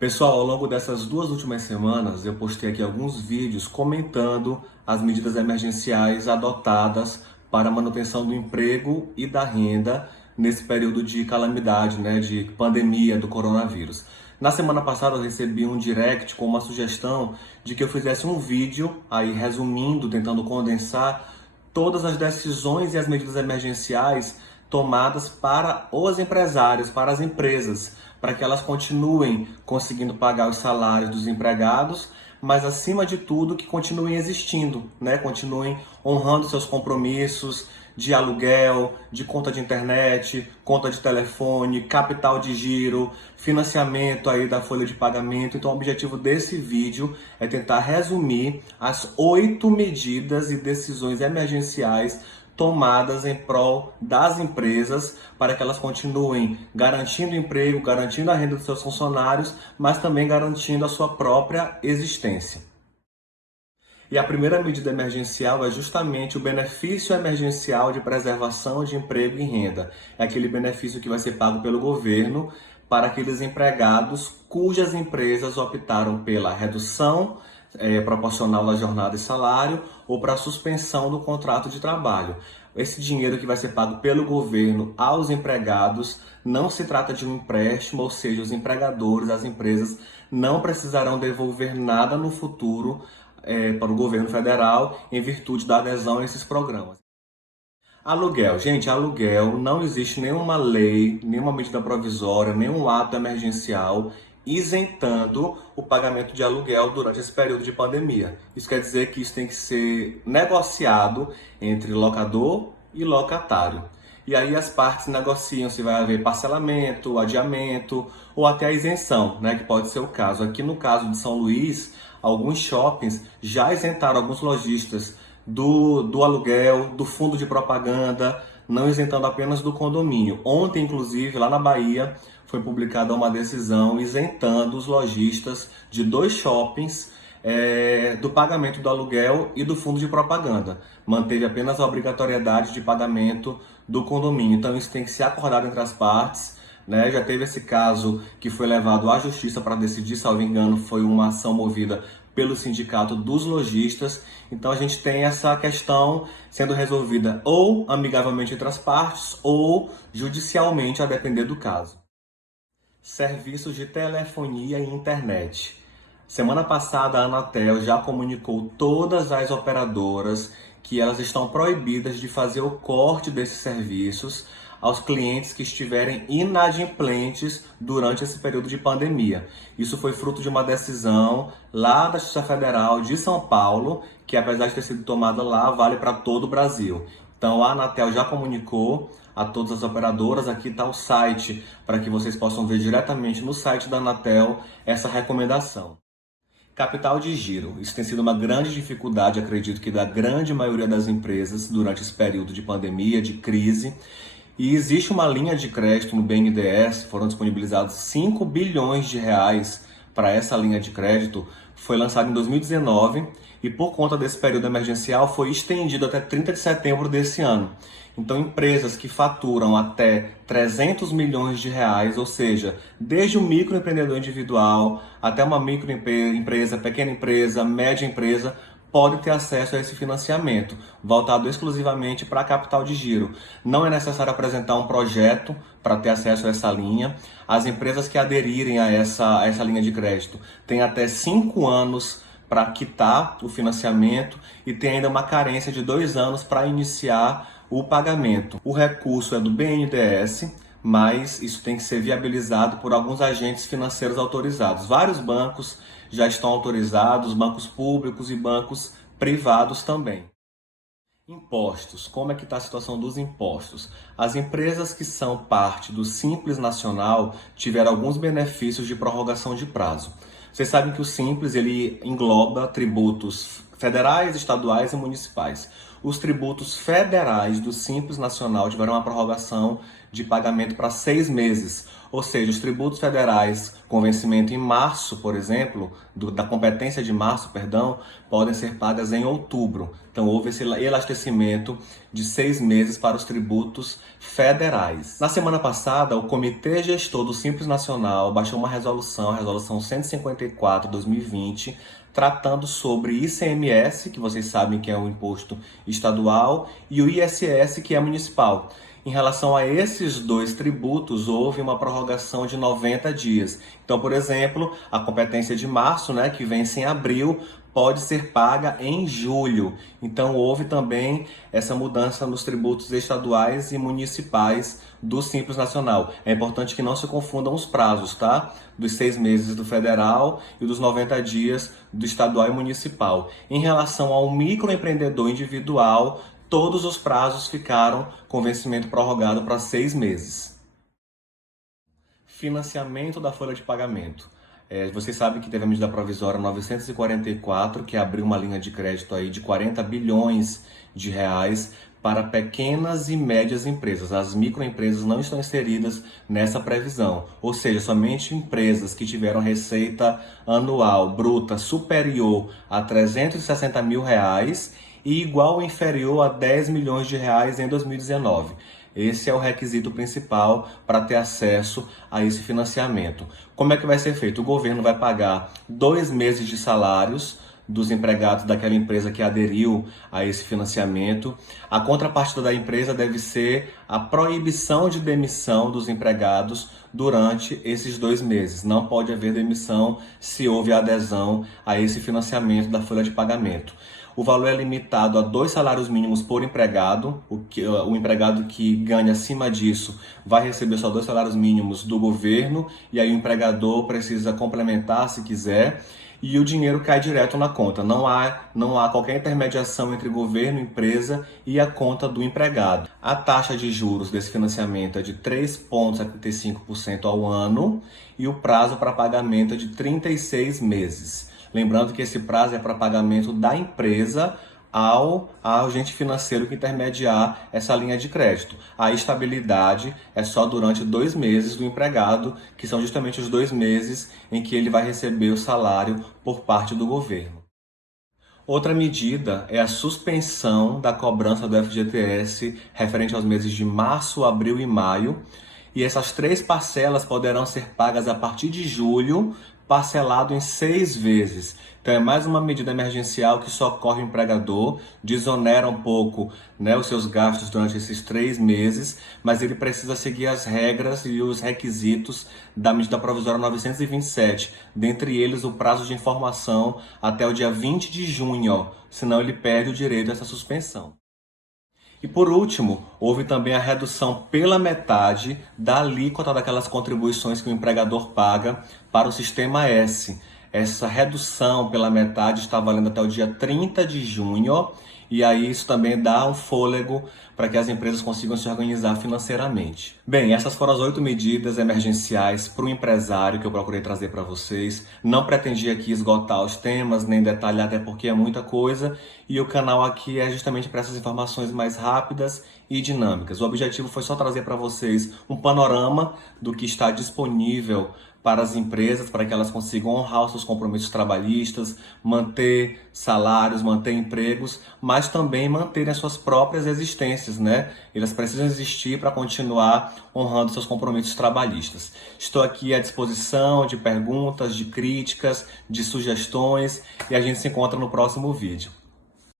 Pessoal, ao longo dessas 2 últimas semanas, eu postei aqui alguns vídeos comentando as medidas emergenciais adotadas para a manutenção do emprego e da renda nesse período de calamidade, né, de pandemia do coronavírus. Na semana passada eu recebi um direct com uma sugestão de que eu fizesse um vídeo aí resumindo, tentando condensar todas as decisões e as medidas emergenciais tomadas para os empresários, para as empresas, para que elas continuem conseguindo pagar os salários dos empregados, mas acima de tudo que continuem existindo, né? Continuem honrando seus compromissos de aluguel, de conta de internet, conta de telefone, capital de giro, financiamento aí da folha de pagamento. Então o objetivo desse vídeo é tentar resumir as 8 medidas e decisões emergenciais tomadas em prol das empresas para que elas continuem garantindo emprego, garantindo a renda dos seus funcionários, mas também garantindo a sua própria existência. E a primeira medida emergencial é justamente o benefício emergencial de preservação de emprego e renda. É aquele benefício que vai ser pago pelo governo para aqueles empregados cujas empresas optaram pela redução proporcional da jornada e salário ou para a suspensão do contrato de trabalho. Esse dinheiro que vai ser pago pelo governo aos empregados não se trata de um empréstimo, ou seja, os empregadores, as empresas não precisarão devolver nada no futuro para o governo federal em virtude da adesão a esses programas. Aluguel. Gente, aluguel, não existe nenhuma lei, nenhuma medida provisória, nenhum ato emergencial isentando o pagamento de aluguel durante esse período de pandemia. Isso quer dizer que isso tem que ser negociado entre locador e locatário. E aí as partes negociam se vai haver parcelamento, adiamento ou até a isenção, né, que pode ser o caso. Aqui no caso de São Luís, alguns shoppings já isentaram alguns lojistas do aluguel, do fundo de propaganda, não isentando apenas do condomínio. Ontem, inclusive, lá na Bahia, foi publicada uma decisão isentando os lojistas de 2 shoppings do pagamento do aluguel e do fundo de propaganda. Manteve apenas a obrigatoriedade de pagamento do condomínio. Então isso tem que ser acordado entre as partes, né? Já teve esse caso que foi levado à justiça para decidir, salvo engano, foi uma ação movida pelo sindicato dos lojistas. Então a gente tem essa questão sendo resolvida ou amigavelmente entre as partes ou judicialmente, a depender do caso. Serviços de telefonia e internet. Semana passada, a Anatel já comunicou todas as operadoras que elas estão proibidas de fazer o corte desses serviços aos clientes que estiverem inadimplentes durante esse período de pandemia. Isso foi fruto de uma decisão lá da Justiça Federal de São Paulo, que apesar de ter sido tomada lá, vale para todo o Brasil. Então a Anatel já comunicou a todas as operadoras, aqui está o site para que vocês possam ver diretamente no site da Anatel essa recomendação. Capital de giro. Isso tem sido uma grande dificuldade, acredito que da grande maioria das empresas durante esse período de pandemia, de crise. E existe uma linha de crédito no BNDES, foram disponibilizados 5 bilhões de reais para essa linha de crédito. Foi lançado em 2019 e por conta desse período emergencial foi estendido até 30 de setembro desse ano. Então empresas que faturam até 300 milhões de reais, ou seja, desde o microempreendedor individual até uma microempresa, pequena empresa, média empresa, podem ter acesso a esse financiamento, voltado exclusivamente para capital de giro. Não é necessário apresentar um projeto para ter acesso a essa linha. As empresas que aderirem a essa linha de crédito têm até 5 anos para quitar o financiamento e tem ainda uma carência de 2 anos para iniciar o pagamento. O recurso é do BNDES, mas isso tem que ser viabilizado por alguns agentes financeiros autorizados. Vários bancos já estão autorizados, bancos públicos e bancos privados também. Impostos. Como é que está a situação dos impostos? As empresas que são parte do Simples Nacional tiveram alguns benefícios de prorrogação de prazo. Vocês sabem que o Simples ele engloba tributos federais, estaduais e municipais. Os tributos federais do Simples Nacional tiveram uma prorrogação de pagamento para 6 meses. Ou seja, os tributos federais com vencimento em março, por exemplo, da competência de março, perdão, podem ser pagas em outubro. Então houve esse elastecimento de 6 meses para os tributos federais. Na semana passada, o Comitê Gestor do Simples Nacional baixou uma resolução, a resolução 154/2020, tratando sobre ICMS, que vocês sabem que é o imposto estadual, e o ISS, que é municipal. Em relação a esses dois tributos, houve uma prorrogação de 90 dias. Então, por exemplo, a competência de março, né, que vence em abril, pode ser paga em julho. Então, houve também essa mudança nos tributos estaduais e municipais do Simples Nacional. É importante que não se confundam os prazos, tá? Dos 6 meses do federal e dos 90 dias do estadual e municipal. Em relação ao microempreendedor individual, todos os prazos ficaram com vencimento prorrogado para 6 meses. Financiamento da folha de pagamento. Vocês sabem que teve a medida provisória 944, que abriu uma linha de crédito aí de 40 bilhões de reais para pequenas e médias empresas. As microempresas não estão inseridas nessa previsão, ou seja, somente empresas que tiveram receita anual bruta superior a 360 mil reais e igual ou inferior a 10 milhões de reais em 2019. Esse é o requisito principal para ter acesso a esse financiamento. Como é que vai ser feito? O governo vai pagar 2 meses de salários dos empregados daquela empresa que aderiu a esse financiamento. A contrapartida da empresa deve ser a proibição de demissão dos empregados durante esses 2 meses. Não pode haver demissão se houve adesão a esse financiamento da folha de pagamento. O valor é limitado a 2 salários mínimos por empregado. O empregado que ganha acima disso vai receber só 2 salários mínimos do governo, e aí o empregador precisa complementar se quiser, e o dinheiro cai direto na conta. Não há qualquer intermediação entre governo, empresa e a conta do empregado. A taxa de juros desse financiamento é de 3,75% ao ano e o prazo para pagamento é de 36 meses. Lembrando que esse prazo é para pagamento da empresa ao agente financeiro que intermediar essa linha de crédito. A estabilidade é só durante 2 meses do empregado, que são justamente os 2 meses em que ele vai receber o salário por parte do governo. Outra medida é a suspensão da cobrança do FGTS referente aos meses de março, abril e maio. E essas 3 parcelas poderão ser pagas a partir de julho, parcelado em 6 vezes. Então é mais uma medida emergencial que socorre o empregador, desonera um pouco, né, os seus gastos durante esses 3 meses, mas ele precisa seguir as regras e os requisitos da medida provisória 927, dentre eles o prazo de informação até o dia 20 de junho, senão ele perde o direito a essa suspensão. E por último, houve também a redução pela metade da alíquota daquelas contribuições que o empregador paga para o Sistema S. Essa redução pela metade está valendo até o dia 30 de junho, e aí isso também dá um fôlego para que as empresas consigam se organizar financeiramente. Bem, essas foram as 8 medidas emergenciais para o empresário que eu procurei trazer para vocês. Não pretendi aqui esgotar os temas, nem detalhar, até porque é muita coisa, e o canal aqui é justamente para essas informações mais rápidas e dinâmicas. O objetivo foi só trazer para vocês um panorama do que está disponível para as empresas, para que elas consigam honrar os seus compromissos trabalhistas, manter salários, manter empregos, mas também manter as suas próprias existências, né? Elas precisam existir para continuar honrando seus compromissos trabalhistas. Estou aqui à disposição de perguntas, de críticas, de sugestões, e a gente se encontra no próximo vídeo.